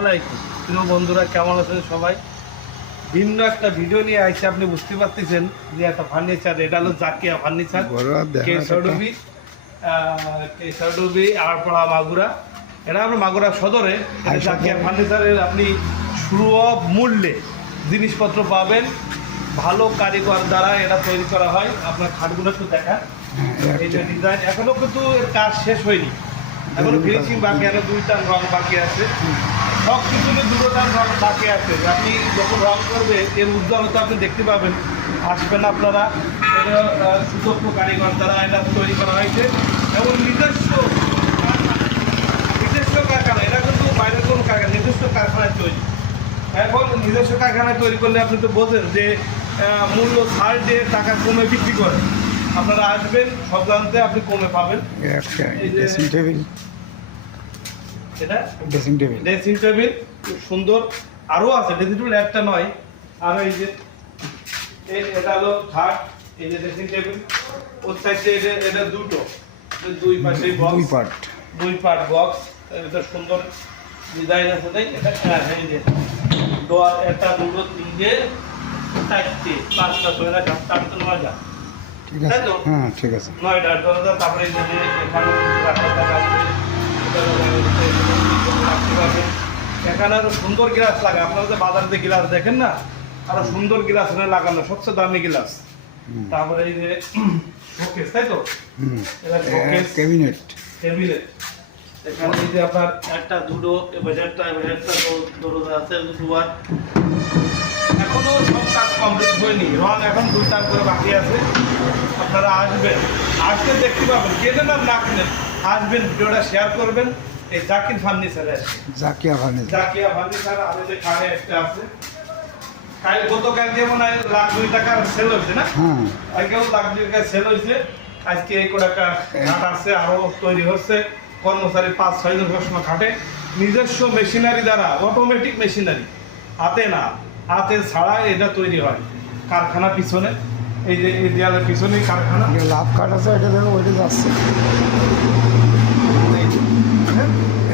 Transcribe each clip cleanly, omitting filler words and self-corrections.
আলাইকুম প্রিয় বন্ধুরা, কেমন আছেন সবাই? ভিন্ন একটা ভিডিও নিয়ে আইসে, আপনি বুঝতে পারতেছেন যে একটা ফার্নিচার, এটা হলো জাকিয়া ফার্নিচার, কেশরডুবি আড়পাড়া মাগুরা। এটা আমরা মাগুরা সদরে জাকিয়া ফার্নিচারের আপনি সুলভ মূল্যে জিনিসপত্র পাবেন। ভালো কারিগর দ্বারা এটা তৈরি করা হয়। আপনার খাটগুলো একটু দেখা, এই যে ডিজাইন, এখনো কিন্তু এর কাজ শেষ হয়নি, এখনো ফিনিশিং বাকি আছে, 2 টান রং বাকি আছে, সব কিছু 2 টান রং বাকি আছে। আপনি যখন রং করবে এর উজ্জ্বলতা আপনি দেখতে পাবেন। আসবেন আপনারা, এটা সুদক্ষ কারিগর দ্বারা এটা তৈরি করা হয়েছে এবং নিজস্ব কারখানা। এটা কিন্তু বাইরের কোনো কারখানা, নিজস্ব কারখানায় তৈরি। এখন নিজস্ব কারখানায় তৈরি করলে আপনি তো বোঝেন যে মূল্য ছাড় দিয়ে টাকা কমে বিক্রি করে। আপনারা আসবেন, সব জানতে আপনি কমে পাবেন। এটা ড্রেসিং টেবিল খুব সুন্দর, আরও আছে ড্রেসিং টেবিল, একটা নয়, আর এই যে এটা হলো খাট, এই যে ড্রেসিং টেবিল, ওর সাইডে এটা দুটো, দুই পাশে দুই পার্ট বক্স, এটা সুন্দর ডিজাইন আছে। তাই এটা এই যে ডোয়ার, একটা দুটো তিনটে চারটে পাঁচটা ছয়টা সাতটা আটটা নয়টা, তাই তো? হ্যাঁ, ঠিক আছে, 9টা দরজা। তারপরে এখানে এখানে আরো সুন্দর গ্লাস লাগা। আপনারা যে বাজারে গ্লাস দেখেন না, আরো সুন্দর গ্লাস লাগানো, সবচেয়ে দামি গ্লাস। তারপরে এই যে শোকেস, তাই তো? ক্যাবিনেট এখানে এই যে আপনার একটা দুটো একটা দরজা আছে, দুয়ার। এখনো সব কাজ কমপ্লিট হয়নি, রং এখন 2 টান করে বাকি আছে। আপনারা আসবেন, আসলে দেখতে পাবেন, কেনেন আর না কেনেন, আসবেন, ভিডিওটা শেয়ার করবেন। এই জাকিয়া ফার্নিচার আমাদের খানে একটা আছে। গতকাল যেমন $1,02,000 সেল হয়েছে না, আজকেও $1,02,000 সেল হয়েছে। আজকে এই টাকা খাট আছে, আরো তৈরি হচ্ছে। কর্মচারী 5-6 জন সবসময় খাটে, নিজস্ব মেশিনারি দ্বারা, অটোমেটিক মেশিনারি, হাতে না, হাতে ছাড়া এটা তৈরি হয়। কারখানা পিছনে, এই যে এই দেয়ালের পিছনেই কারখানা। লাভ কাঠ আছে, এটা দেখো, ওইটা যাচ্ছে,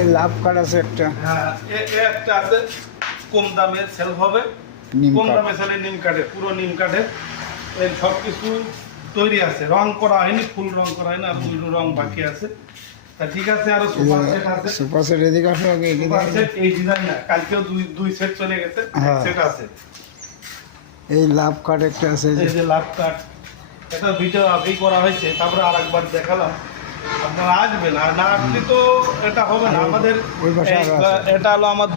এই লাভ কাঠ আছে একটা। হ্যাঁ, একটা আছে, কম দামে সেল হবে, কম দামে সেলে নিম কাঠের, পুরো নিম কাঠের। এই সব কিছু তৈরি আছে, রং করা হয়নি, ফুল রং করা হয়নি, আর দুটো রং বাকি আছে। তা ঠিক আছে, আরো সুপার সেট আছে, সুপার সেট এদিকে আসো, আগে এই ডিজাইন না, কালকেও দুই সেট চলে গেছে, সেট আছে। এই লাভ কাঠ একটা আছে, এই যে লাভ কাঠ, এটা ভিডিও আগেই করা হয়েছে, তারপরে আরেকবার দেখালাম। আপনারা আসবেন, আর না আসলে তো এটা হবে না। আমাদের এটা হলো আমার